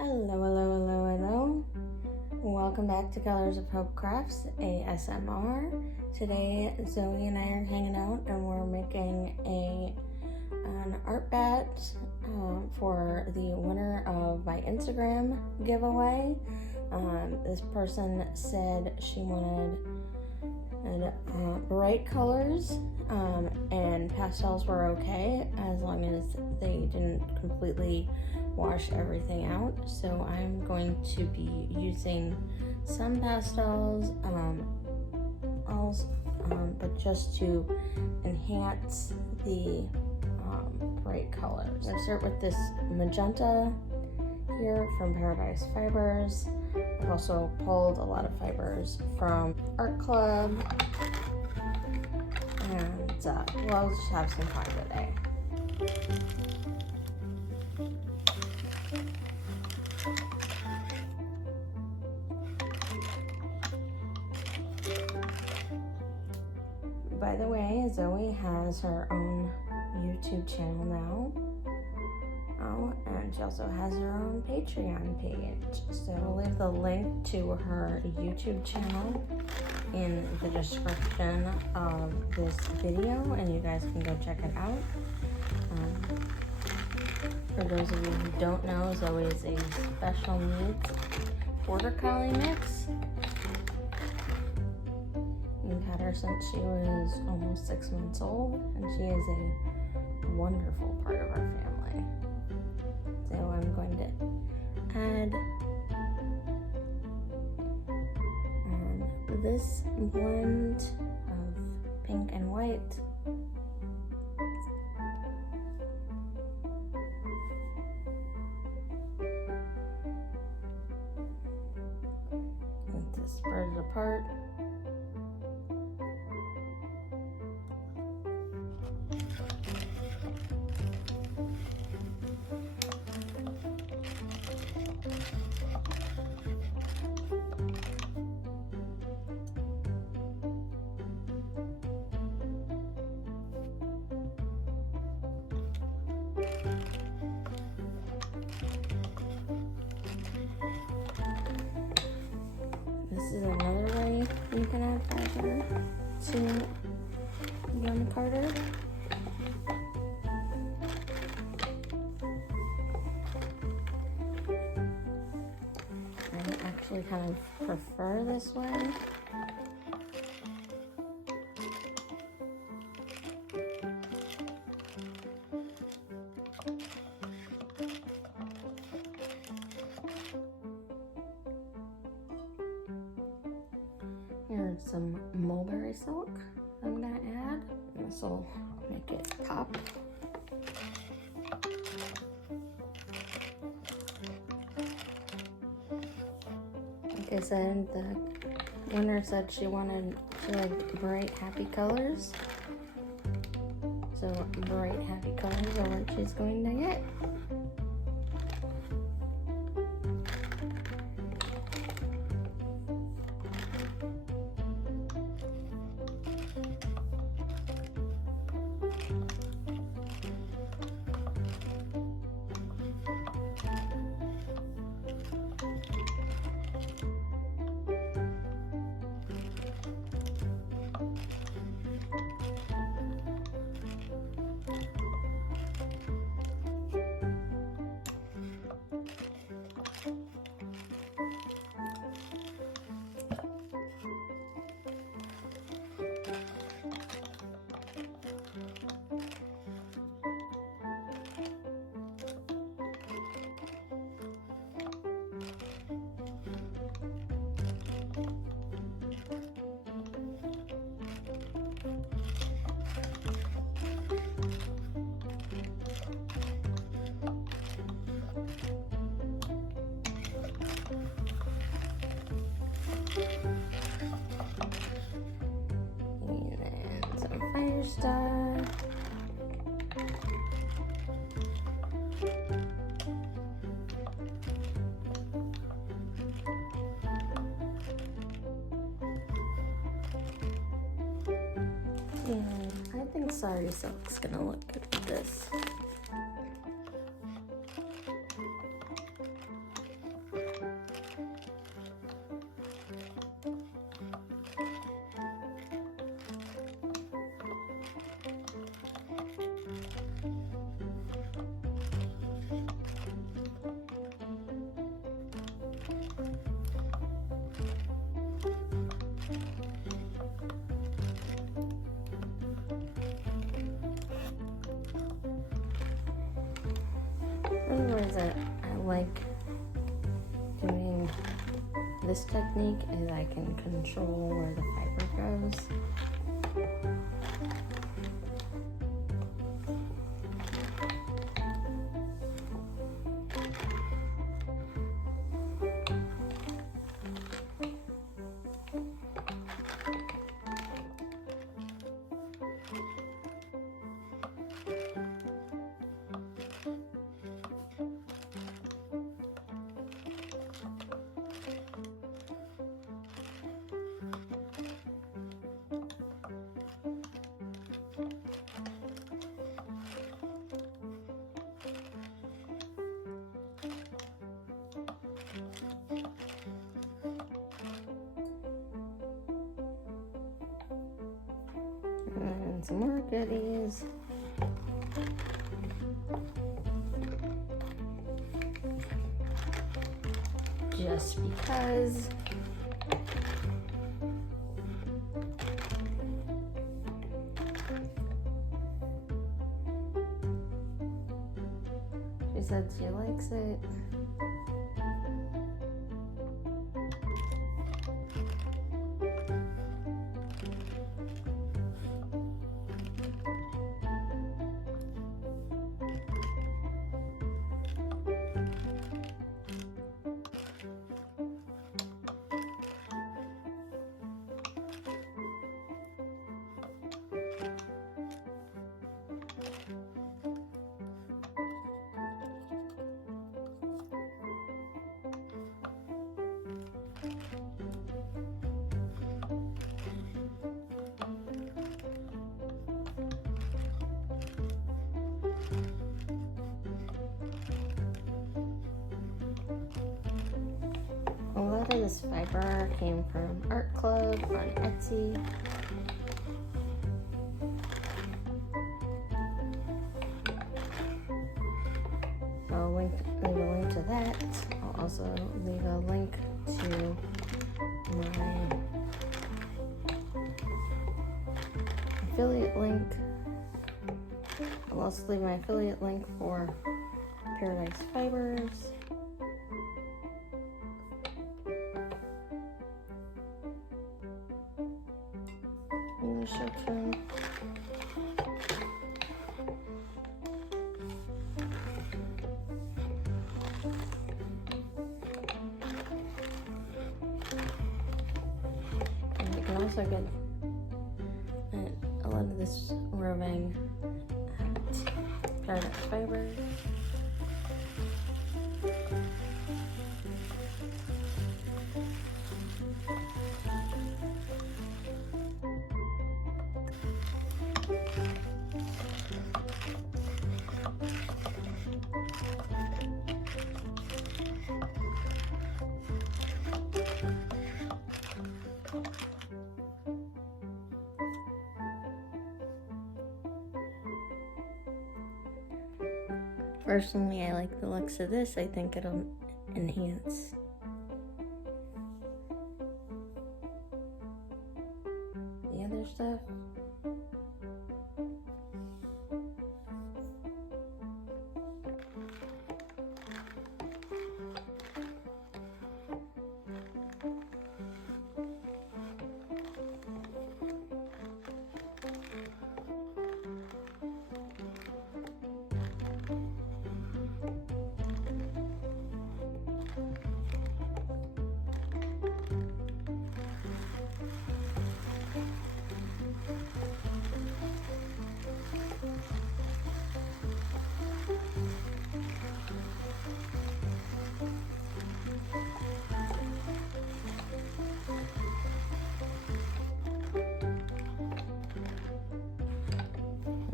Hello. Welcome back to Colors of Hope Crafts ASMR. Today, Zoe and I are hanging out and we're making an art bat for the winner of my Instagram giveaway. This person said she wanted bright colors and pastels were okay as long as they didn't completely wash everything out. So I'm going to be using some pastels, but just to enhance the bright colors. I'm gonna start with this magenta here from Paradise Fibers. I've also pulled a lot of fibers from Art Club, and we'll just have some fun today. By the way, Zoe has her own YouTube channel now. And she also has her own Patreon page. So we'll leave the link to her YouTube channel in the description of this video, and you guys can go check it out. For those of you who don't know, Zoe is a special needs border collie mix. We've had her since she was almost 6 months old, and she is a wonderful part of our family. So I'm going to add this blend of pink and white. And to spread it apart. This is another way you can add fiber to Yum Carter. I actually kind of prefer this way. Here's some mulberry silk I'm gonna add. This will make it pop. Like I said, the winner said she wanted bright, happy colors. So bright, happy colors are what she's going to get. Fire Star. And I think Sorry Silk's gonna look good with this. one of the ways that I like doing this technique is I can control where the fiber goes. And some more goodies. Just because. She said she likes it. A lot of this fiber came from Art Club on Etsy. I'll leave a link to that. I'll also leave a link to my affiliate link. I'll also leave my affiliate link for Paradise Fibers. Section. And you can also get a lot of this roving at Paradise Fibers. Personally, I like the looks of this. I think it'll enhance the other stuff.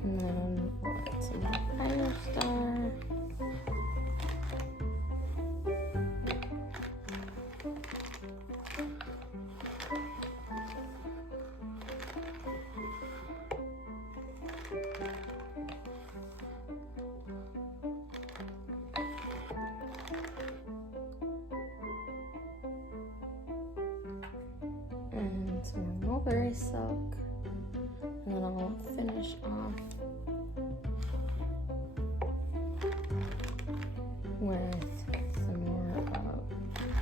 And then some fire star. And some mulberry silk. And then I'll finish off with some more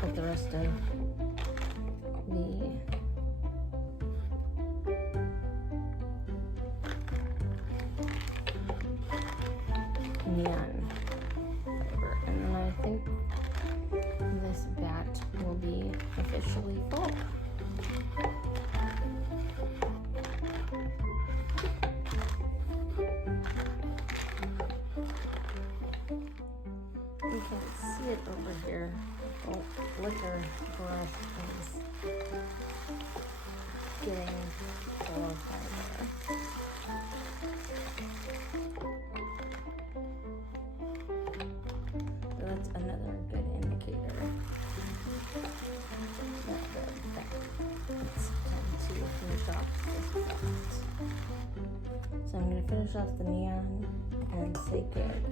of the rest of the neon fiber. And then I think this bat will be officially full. You can't see it over here. The liquor brush is getting full of fiber. So that's another good indicator that it's time to finish off this bat. So I'm going to finish off the neon and say good.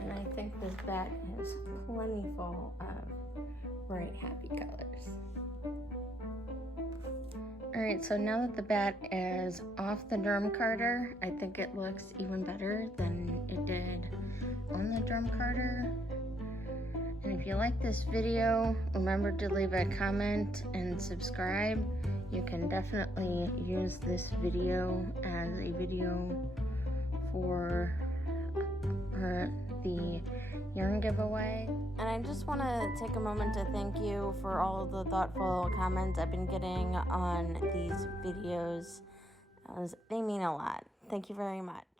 And I think this bat is plenty full of bright, happy colors. Alright, so now that the bat is off the drum carder, I think it looks even better than it did on the drum carder. And if you like this video, remember to leave a comment and subscribe. You can definitely use this video as a video for the yarn giveaway. And I just want to take a moment to thank you for all of the thoughtful comments I've been getting on these videos. They mean a lot. Thank you very much.